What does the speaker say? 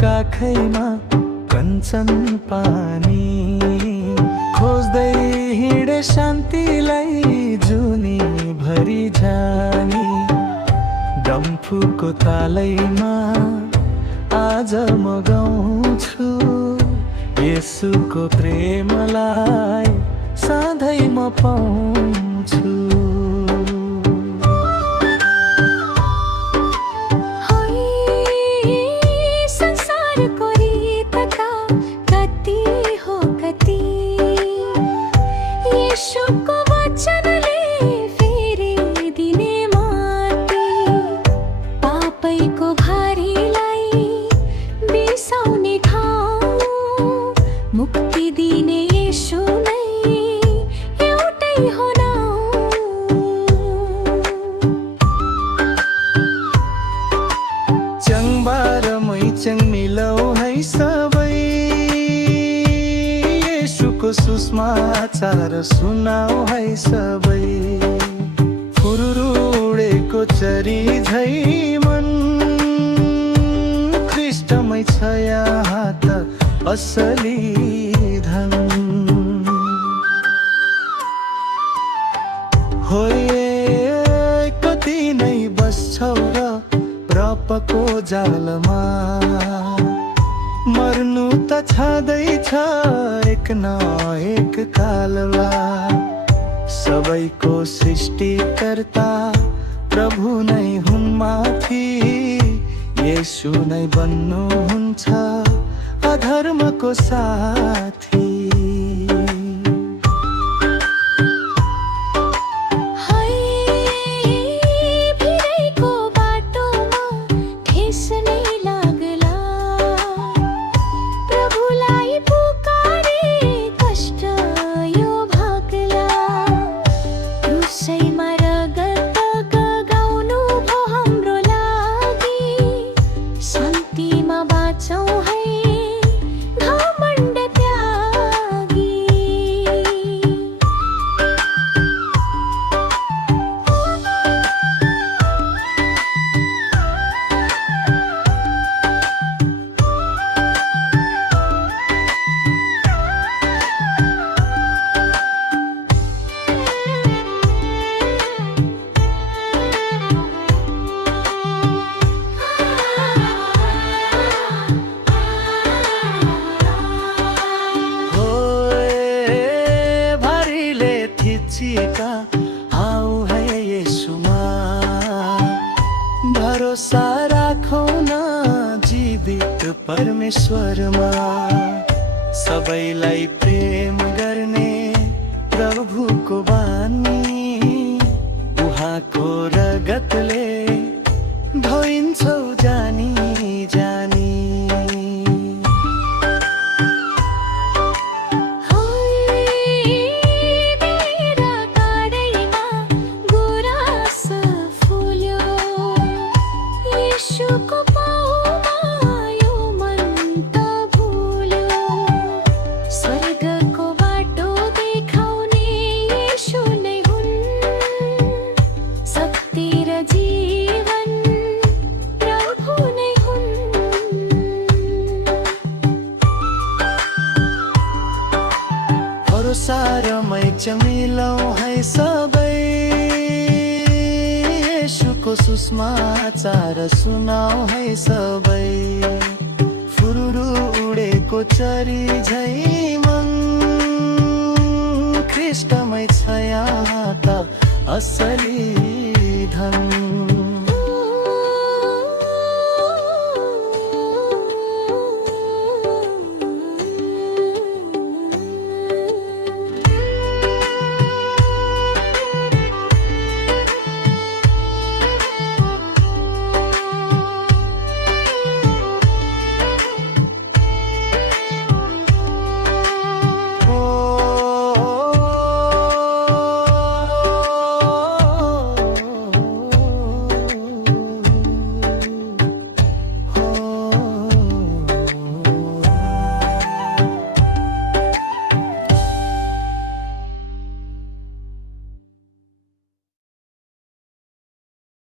काखैमा कञ्चन पानी खोज्दै हिँडे शान्तिलाई जुनी भरि जानी डम्फुको तालैमा आज म गाउँछु येशूको प्रेमलाई सधैँ म पाउँछु। चङ मिलौ है सबै येशूको सुसमाचार सुनाऊ है सबै फुरुरु उडेको चरी झै मन ख्रीष्टमै छ यहाँ त असली धन हो कति नै बस्छौ र पापको जालमा मर्नु त छँदैछ एक न एक कालमा सबैको सृष्टिकर्ता प्रभु नै हुन् माथि येशू नै बन्नुहुन्छ अधर्मको साथी। आऊ है येशूमा भरोसा राखौ न जीवित परमेश्वरमा सबैलाई प्रेम गर्ने प्रभुको बानी उहाँको रगतले धोइन्छौ जानी जानी। भरोसा मिलौ है सबै येशूको सुसमाचार सुनाऊ है सबै फुरुरु उडेको चरी झै मन ख्रीष्टमै छ यहाँ त असली धन।